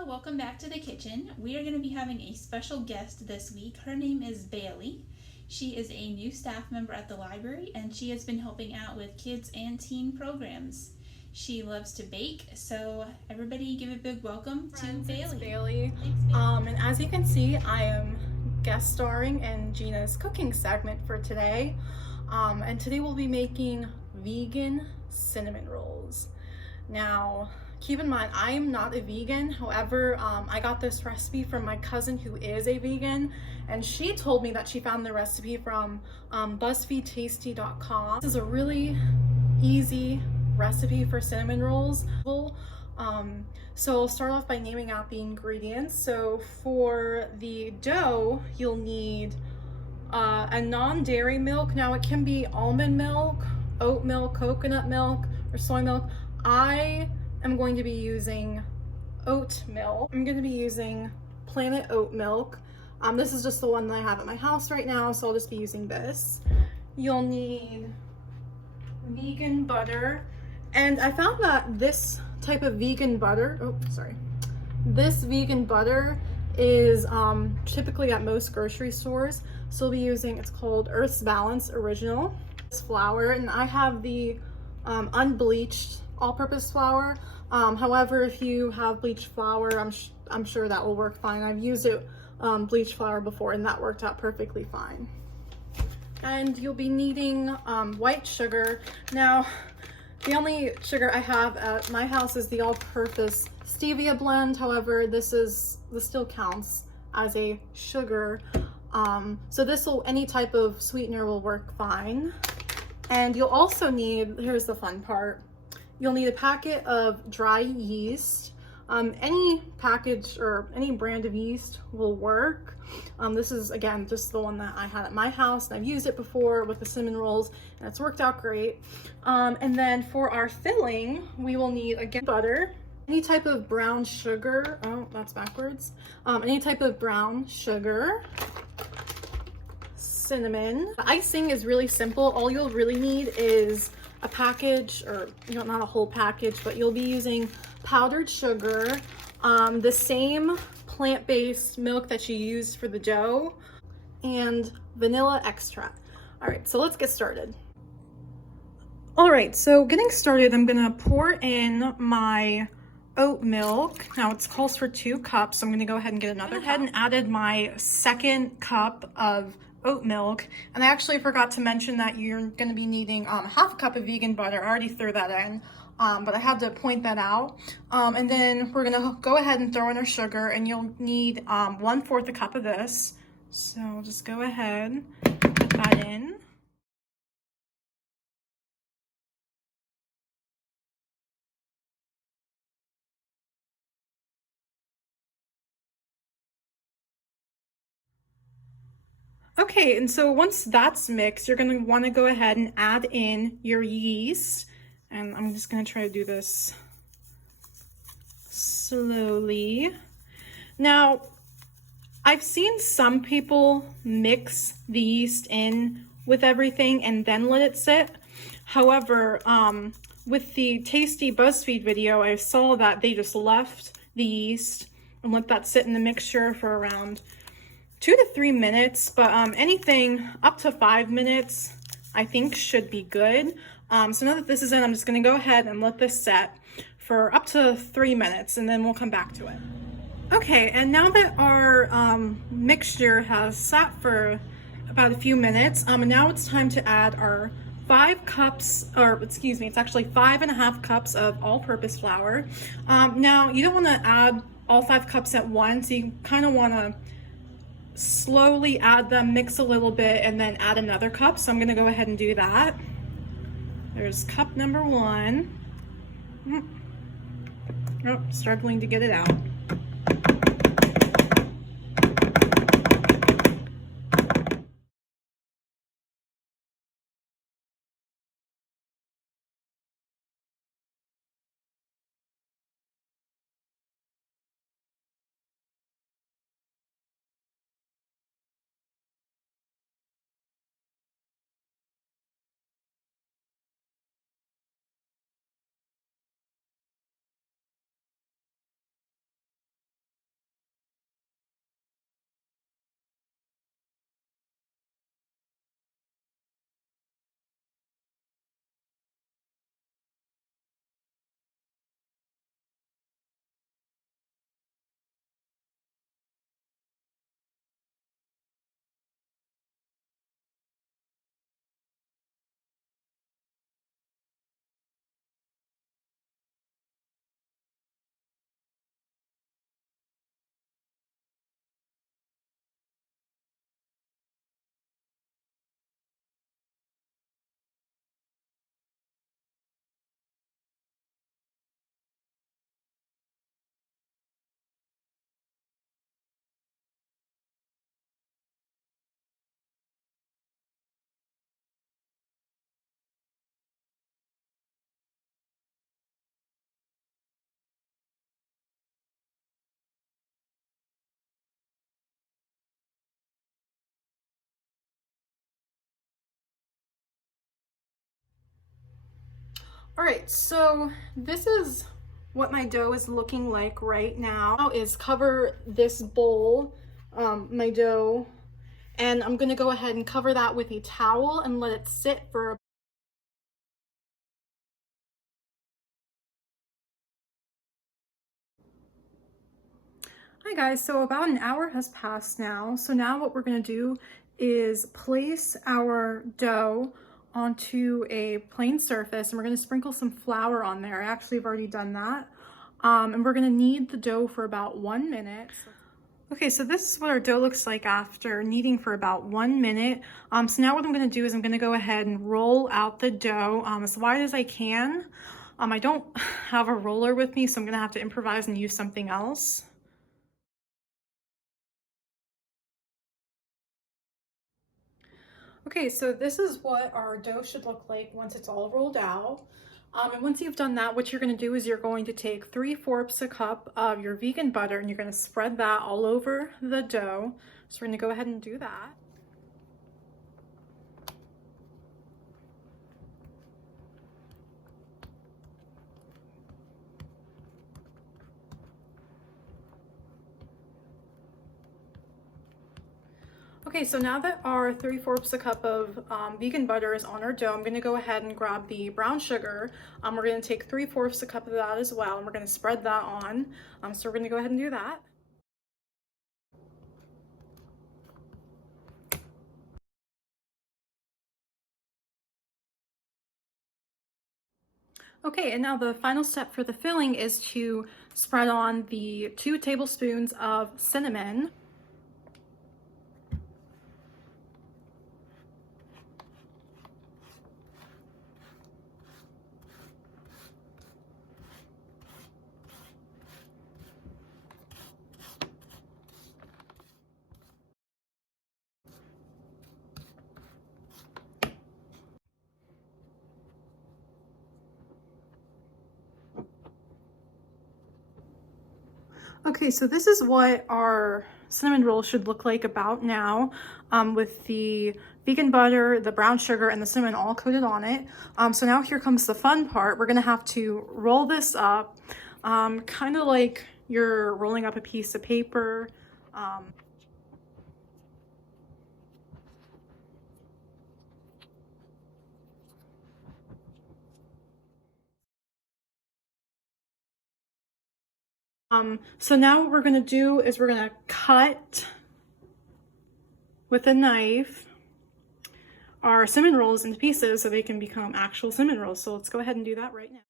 Hello, welcome back to the kitchen. We are going to be having a special guest this week. Her name is Bailey. She is a new staff member at the library and she has been helping out with kids and teen programs. She loves to bake, so everybody give a big welcome to Bailey. It's Bailey. Thanks, Bailey. And as you can see, I am guest starring in Gina's cooking segment for today. And today we'll be making vegan cinnamon rolls. Now, keep in mind, I am not a vegan. However, I got this recipe from my cousin who is a vegan, and she told me that she found the recipe from BuzzFeedTasty.com. This is a really easy recipe for cinnamon rolls. So I'll start off by naming out the ingredients. So for the dough, you'll need a non-dairy milk. Now it can be almond milk, oat milk, coconut milk, or soy milk. I am going to be using oat milk. I'm going to be using Planet Oat milk. This is just the one that I have at my house right now, so I'll just be using this. You'll need vegan butter. And I found that this type of vegan butter, this vegan butter is typically at most grocery stores. So we'll be using, it's called Earth's Balance Original. It's flour, and I have the unbleached all-purpose flour. However, if you have bleached flour, I'm sure that will work fine. I've used it bleached flour before, and that worked out perfectly fine. And you'll be needing white sugar. Now, the only sugar I have at my house is the all-purpose stevia blend. However, this still counts as a sugar. So any type of sweetener will work fine. And you'll also need, here's the fun part, you'll need a packet of dry yeast. Any package or any brand of yeast will work. This is, again, just the one that I had at my house, and I've used it before with the cinnamon rolls, and it's worked out great. And then for our filling, we will need, again, butter, any type of brown sugar. Oh, that's backwards. Any type of brown sugar, cinnamon. The icing is really simple. All you'll really need is a package, or not a whole package, but you'll be using powdered sugar, the same plant-based milk that you used for the dough, and vanilla extract. All right, so let's get started. All right, so getting started, I'm gonna pour in my oat milk. Now it calls for 2 cups, so I'm gonna go ahead and get another. I went ahead and added my 2nd cup of oat milk, and I actually forgot to mention that you're going to be needing half a cup of vegan butter. I already threw that in, but I had to point that out. And then we're going to go ahead and throw in our sugar, and you'll need 1/4 a cup of this. So just go ahead, put that in. Okay, and so once that's mixed, you're gonna wanna go ahead and add in your yeast. And I'm just gonna try to do this slowly. Now, I've seen some people mix the yeast in with everything and then let it sit. However, with the Tasty BuzzFeed video, I saw that they just left the yeast and let that sit in the mixture for around 2 to 3 minutes, but anything up to 5 minutes I think should be good. So now that this is in, I'm just gonna go ahead and let this set for up to 3 minutes, and then we'll come back to it. Okay, and now that our mixture has sat for about a few minutes, now it's time to add our 5 cups, or excuse me, it's actually 5.5 cups of all-purpose flour. Now, you don't wanna add all 5 cups at once. You kinda wanna slowly add them, mix a little bit, and then add another cup. So I'm gonna go ahead and do that. There's cup number 1. Oh, struggling to get it out. All right, so this is what my dough is looking like right now. Is cover this bowl, my dough, and I'm gonna go ahead and cover that with a towel and let it sit for. Hi guys, so about an hour has passed now. So now what we're gonna do is place our dough onto a plain surface and we're gonna sprinkle some flour on there. I actually have already done that. And we're gonna knead the dough for about 1 minute. Okay, so this is what our dough looks like after kneading for about 1 minute. So now what I'm gonna do is I'm gonna go ahead and roll out the dough as wide as I can. I don't have a roller with me, so I'm gonna have to improvise and use something else. Okay, so this is what our dough should look like once it's all rolled out. And once you've done that, what you're gonna do is you're going to take 3/4 a cup of your vegan butter and you're gonna spread that all over the dough. So we're gonna go ahead and do that. Okay, so now that our 3/4 a cup of vegan butter is on our dough, I'm gonna go ahead and grab the brown sugar. We're gonna take 3/4 a cup of that as well, and we're gonna spread that on. So we're gonna go ahead and do that. Okay, and now the final step for the filling is to spread on the 2 tablespoons of cinnamon. Okay, so this is what our cinnamon roll should look like about now, with the vegan butter, the brown sugar, and the cinnamon all coated on it. So now here comes the fun part. We're gonna have to roll this up, kind of like you're rolling up a piece of paper. So now what we're gonna do is we're gonna cut with a knife our cinnamon rolls into pieces so they can become actual cinnamon rolls. So let's go ahead and do that right now.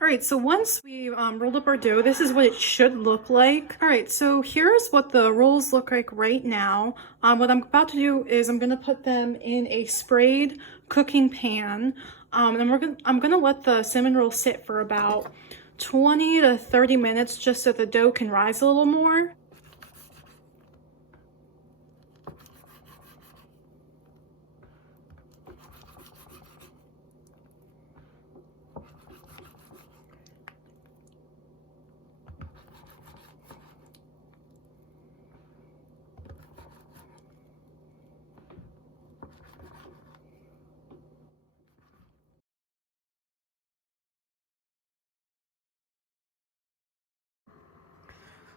All right, so once we rolled up our dough, this is what it should look like. All right, so here's what the rolls look like right now. What I'm about to do is I'm gonna put them in a sprayed cooking pan. And I'm gonna let the cinnamon roll sit for about 20 to 30 minutes just so the dough can rise a little more.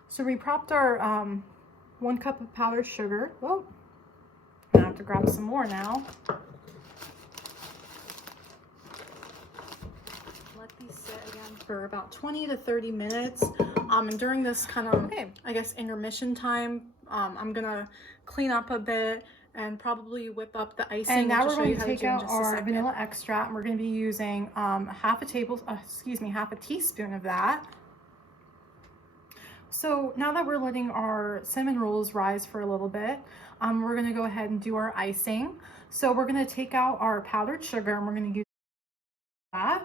So we popped our 1 cup of powdered sugar. Oh, I have to grab some more now. Let these sit again for about 20 to 30 minutes. And during this kind of, I guess, intermission time, I'm gonna clean up a bit and probably whip up the icing. And now we're going to take out our vanilla extract. And we're going to be using half a teaspoon of that. So now that we're letting our cinnamon rolls rise for a little bit, we're going to go ahead and do our icing. So we're going to take out our powdered sugar and we're going to use that.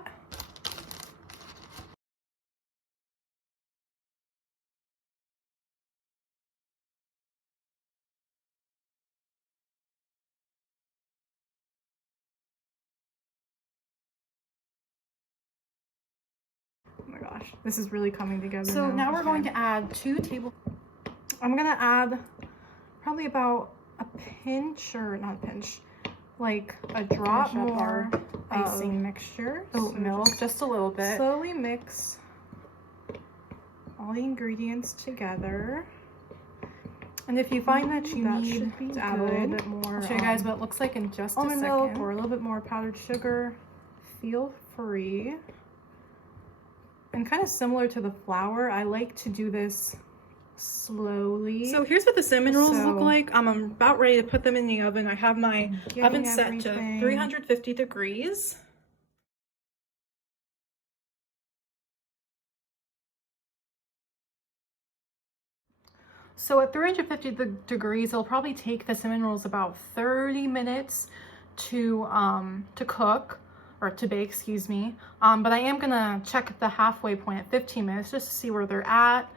Oh my gosh. This is really coming together. So now we're going Okay. to add 2 tablespoons. I'm gonna add probably about a pinch, or not a pinch, like a drop more icing mixture, oat milk, just a little bit. Slowly mix all the ingredients together. And if you find that you need to add a little bit more, I'll show you guys what it looks like in just a almond second. milk or a little bit more powdered sugar, feel free. And kind of similar to the flour, I like to do this slowly. So here's what the cinnamon rolls look like. I'm about ready to put them in the oven. I have my oven set to 350 degrees. So at 350 degrees, it'll probably take the cinnamon rolls about 30 minutes to cook, or to bake, excuse me. But I am gonna check the halfway point at 15 minutes just to see where they're at,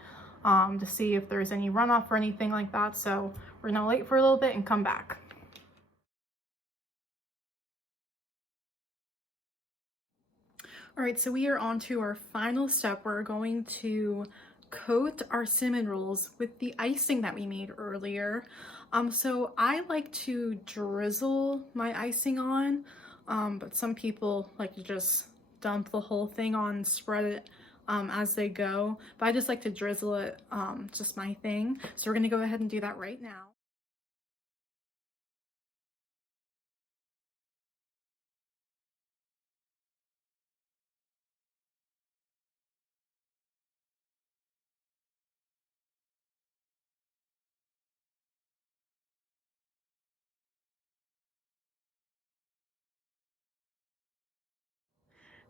to see if there's any runoff or anything like that. So we're gonna wait for a little bit and come back. All right, so we are on to our final step. We're going to coat our cinnamon rolls with the icing that we made earlier. So I like to drizzle my icing on, but some people like to just dump the whole thing on and spread it as they go. But I just like to drizzle it, just my thing. So we're gonna go ahead and do that right now.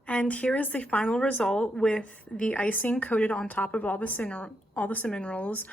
And here is the final result with the icing coated on top of all the cinnamon rolls.